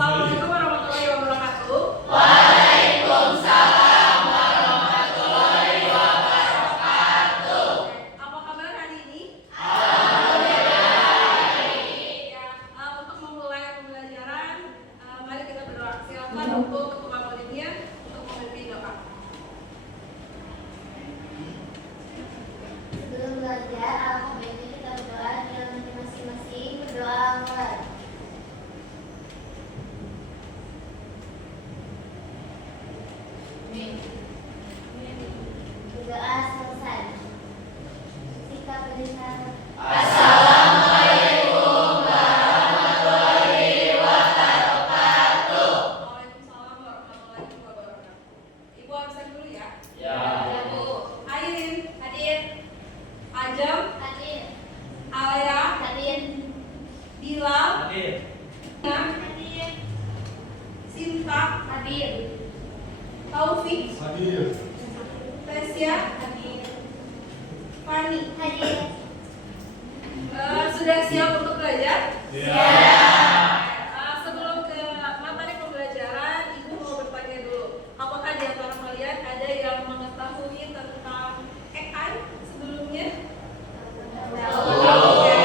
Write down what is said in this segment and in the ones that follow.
Assalamualaikum warahmatullahi wabarakatuh. Waalaikumsalam warahmatullahi wabarakatuh. Apa kabar hari ini? Alhamdulillah. Ya, untuk memulai pembelajaran, mari kita berdoa. Silakan untuk ketua muridnya untuk memimpin doa. Sebelum belajar, alhamdulillah kita berdoa di dalam hati masing-masing. Berdoa mulai. Berdoa selesai. Sikap beriman. Assalamualaikum warahmatullahi wabarakatuh. Waalaikumsalam warahmatullahi wabarakatuh. Ibu absen dulu ya. Ya. Ya, Bu. Airin, hadir. Ajam, Hadir. Alaya, Hadir. Bilal, Hadir. Hadir. Sinta, Hadir. Taufik, Hadir. Tesya, Fani. Hadir. Sudah siap untuk belajar? Ya. Sebelum ke materi pembelajaran, Ibu mau bertanya dulu. Apakah di antara kalian ada yang mengetahui tentang AI sebelumnya? Oke.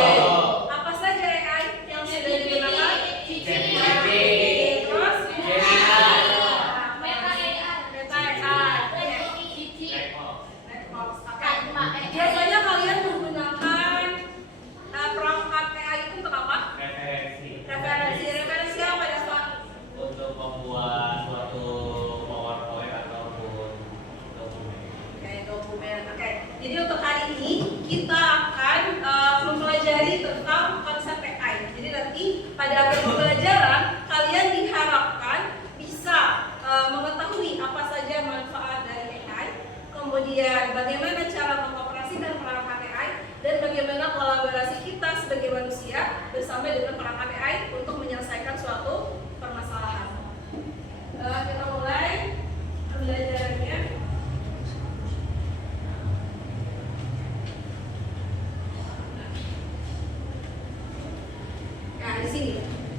Apa saja AI yang sudah digunakan? ChatGPT. Terus? Meta AI. Meta AI. Blackbox. Oke. Biasanya kalian menggunakan perangkat AI itu untuk apa? Referensi apa ya, Pak? Untuk membuat suatu PowerPoint ataupun dokumen. Dokumen. Oke. Jadi untuk hari ini kita akan mempelajari tentang konsep AI. Jadi nanti pada akhir pembelajaran kalian diharapkan bisa mengetahui apa saja manfaat dari AI, kemudian bagaimana cara mengoperasikan perangkat AI, dan bagaimana kolaborasi kita sebagai manusia bersama dengan perangkat AI untuk menyelesaikan suatu permasalahan. Kita mulai pembelajarannya. Nah, di sini.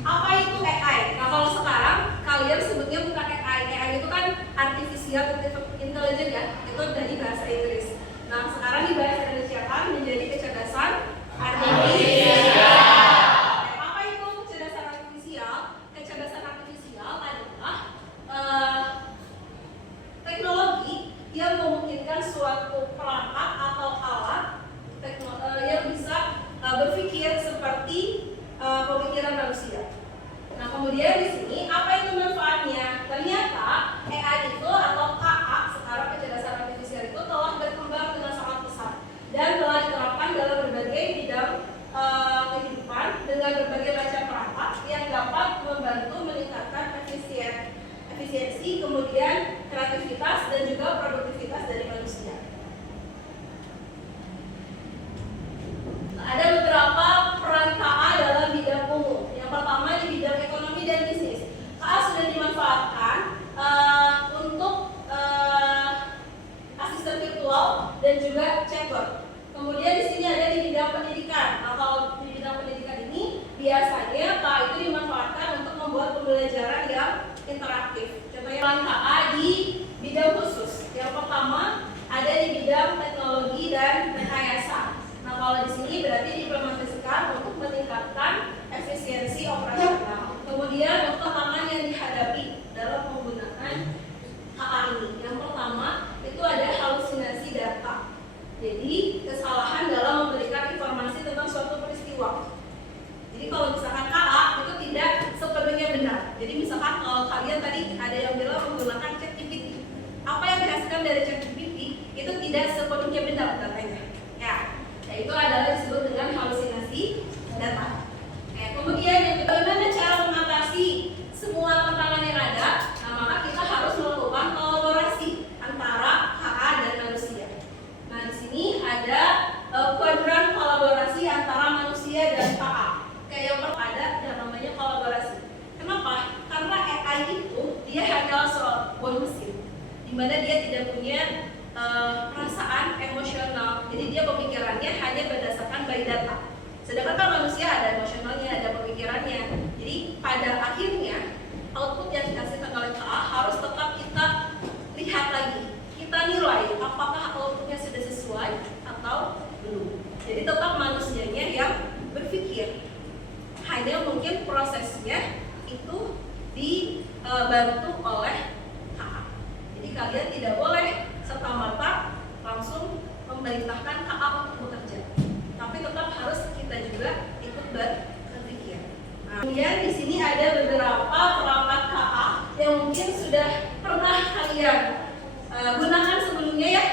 Apa itu AI? Nah, kalau sekarang kalian sebutnya bukan AI. AI itu kan artificial intelligence ya. Itu dari bahasa Inggris. Nah, sekarang di bahasa Indonesia kan menjadi kecerdasan artifisial. Apa itu kecerdasan artifisial? Kecerdasan artifisial adalah teknologi yang memungkinkan suatu perangkat atau alat yang bisa berpikir seperti pemikiran manusia. Nah, kemudian di sini apa itu manfaatnya? Ternyata AI itu atau KA sekarang kecerdasan artifisial itu telah berkembang dengan sangat pesat dan telah diterapkan dalam berbagai bidang kehidupan dengan berbagai macam perangkat yang dapat membantu meningkatkan efisiensi, kemudian kreativitas dan juga produktivitas dari manusia. Ada beberapa peran KA dalam bidang umum. Yang pertama di bidang ekonomi dan bisnis. KA sudah dimanfaatkan untuk asisten virtual dan juga chatbot. Kemudian di sini ada di bidang pendidikan. Nah, kalau di bidang pendidikan ini biasanya KA itu dimanfaatkan untuk membuat pembelajaran yang interaktif. Contohnya peran KA di bidang khusus. Yang pertama ada di bidang teknologi dan rekayasa. Nah, kalau di sini berarti diimplementasikan untuk meningkatkan efisiensi operasional. Kemudian untuk tantangan yang dihadapi dalam penggunaan KA ini. Yang pertama itu ada halusinasi data. Jadi kesalahan dalam memberikan informasi tentang suatu peristiwa. Jadi kalau misalkan KA itu tidak sepenuhnya benar. Jadi misalkan kalau kalian tadi ada yang bilang menggunakan ChatGPT, apa yang dihasilkan dari ChatGPT itu tidak sepenuhnya benar datanya. Ya, itu adalah disebut dengan halusinasi data. Kemudian yang bagaimana cara mengatasi semua tantangan yang ada? Nah, maka kita harus melakukan kolaborasi antara KA dan manusia. Nah, di sini ada kuadran kolaborasi antara manusia dan KA. Yang pertama ada yang namanya kolaborasi. Kenapa? Karena AI itu dia hanyalah sebuah mesin, di mana dia tidak punya perasaan emosional. Jadi dia pemikirannya hanya berdasarkan by data. Sedangkan kan manusia ada emosionalnya, ada pemikirannya. Jadi pada akhirnya itu dibantu oleh KA. Jadi kalian tidak boleh serta-merta langsung memerintahkan KA untuk bekerja, tapi tetap harus kita juga ikut berpikir. Nah, kemudian di sini ada beberapa perangkat KA yang mungkin sudah pernah kalian gunakan sebelumnya ya.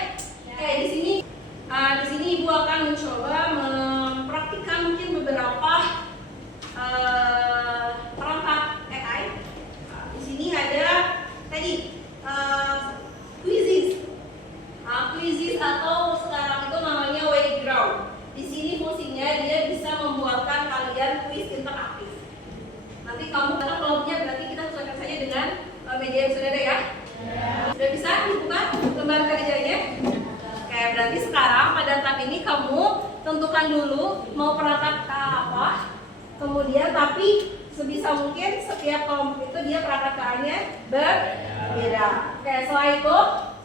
Kayak di sini ibu akan mencoba mempraktikkan mungkin beberapa perangkat AI. Di sini ada tadi quizzes. Quizzes atau sekarang itu namanya Wayground. Di sini fungsinya dia bisa membuatkan kalian quiz interaktif. Nanti kamu karena kelompoknya berarti kita sesuaikan saja dengan media yang sudah ada ya. Sudah bisa dibuka lembar kerjanya? Oke, berarti sekarang pada tahap ini kamu tentukan dulu mau perangkat apa. Kemudian tapi sebisa mungkin setiap kelompok itu dia perangkat KA-nya berbeda. Oke, setelah itu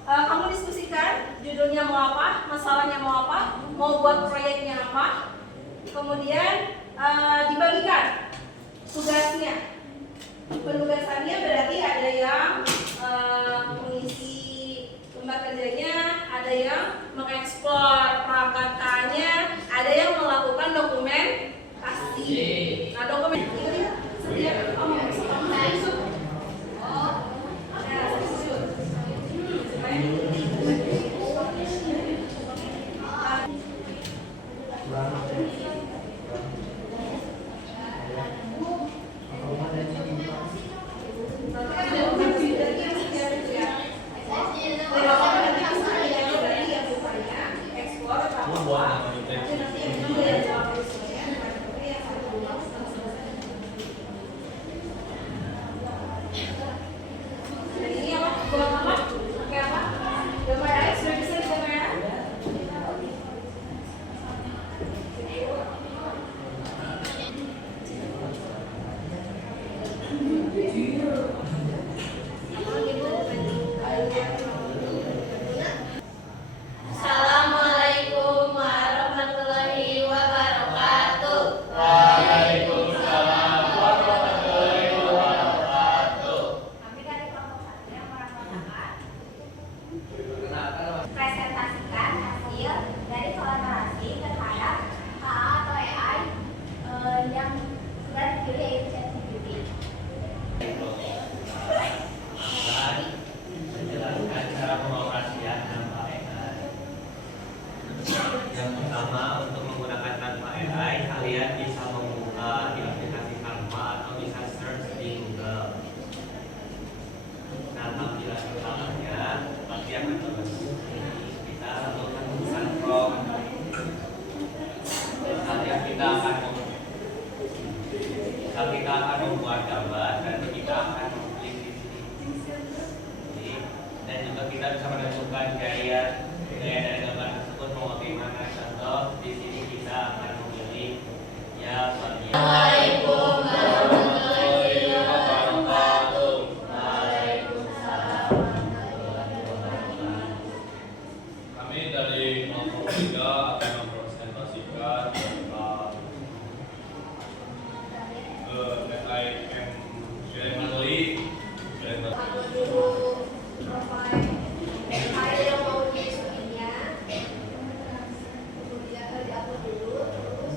kamu diskusikan judulnya mau apa, masalahnya mau apa, mau buat proyeknya apa. Kemudian dibagikan tugasnya. Penugasannya berarti ada yang mengisi lembar kerjanya, ada yang mengeksplor perangkat KA-nya, ada yang melakukan dokumentasi. Nah, dokumen ini setiap Assalamualaikum warahmatullahi wabarakatuh. Waalaikumsalam warahmatullahi wabarakatuh. Kami dari kelompok 1 yang melaksanakan presentasikan hasil dari kolaborasi terhadap KA atau AI yang sudah dipilih yaitu ChatGPT. Menjelaskan cara pengoperasian tanpa AI. Yang pertama, untuk menggunakan tanpa AI, kalian bisa membuka di aplikasi Canva atau bisa search di Google. Nah, tampilan pertamanya pasti akan terbentuk. Kita lakukan tulisan prompt. Misalnya kita akan membuat gambar, dan kita akan mengklik di sini. Dan juga kita bisa menentukan gaya dari gambar tersebut mau bagaimana. Contoh di sini kita akan memilih ya bagian. Assalamualaikum warahmatullahi wabarakatuh. Kami dari kelompok 3 akan mempresentasikan tentang AI Calendly. Aku dulu profil AI yang mau diisuinya, kemudian diupload dulu, terus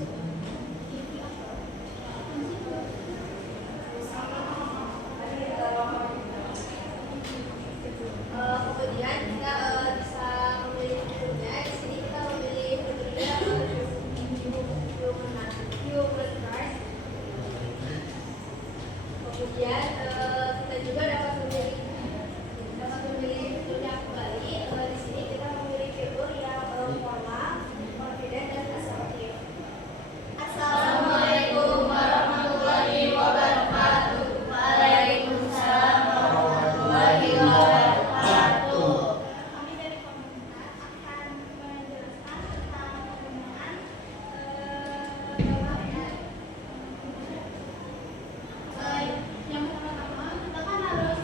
kemudian kita bisa memilih judulnya. Di sini kita memilih judulnya Human Rights. Kemudian kita juga dapat memilih judulnya kembali. Di sini kita memilih fitur yang formal, confident, dan asertif. Assalamualaikum warahmatullahi wabarakatuh. Waalaikumsalam warahmatullahi wabarakatuh. Kami dari komunitas akan menjelaskan tentang penggunaan yang pertama-tama kita kan harus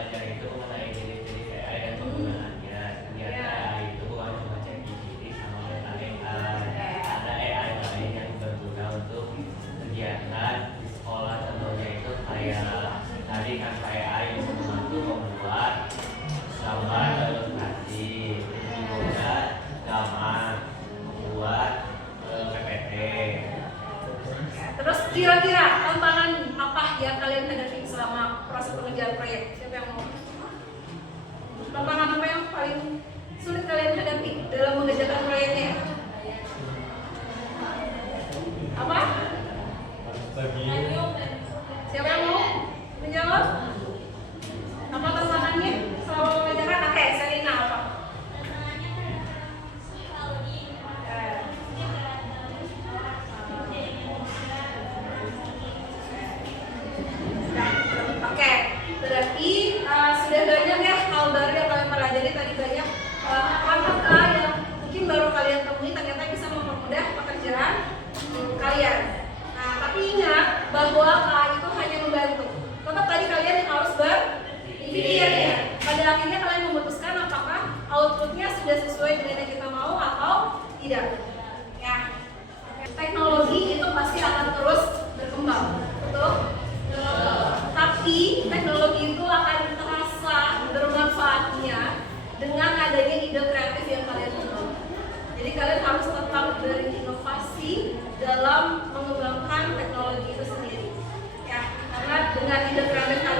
belajar itu mengenai ciri-ciri AI dan penggunaannya. Ternyata AI itu bukan cuma ChatGPT sama Meta AI. Ada AI lain yang berguna untuk kegiatan di sekolah, contohnya itu kayak tadi kan AI yang membantu membuat gambar ilustrasi, membuat gambar, membuat PPT. Terus kira-kira tantangan apa yang kalian hadapi selama proses pengerjaan proyek? Siapa yang mau? Tantangan apa yang paling sulit kalian hadapi dalam mengerjakan proyeknya? Apa? Siapa yang mau menjawab? Apa tantangannya selama mengerjakan? Oke, Selina apa? Oke, berarti sudah banyak ya hal baru yang kalian pelajari tadi, banyak hal-hal yang mungkin baru kalian temui ternyata bisa mempermudah pekerjaan kalian. Nah, tapi ingat bahwa KA itu hanya membantu. Tetap tadi kalian harus berpikir ya. Pada akhirnya kalian memutuskan apakah outputnya sudah sesuai dengan yang kita mau atau tidak. Ya, teknologi itu pasti akan terus berkembang, betul? Tapi teknologi itu akan terasa bermanfaatnya dengan adanya ide kreatif yang kalian punya. Jadi kalian harus tetap berinovasi dalam mengembangkan teknologi itu sendiri. Ya, karena dengan ide kreatif kalian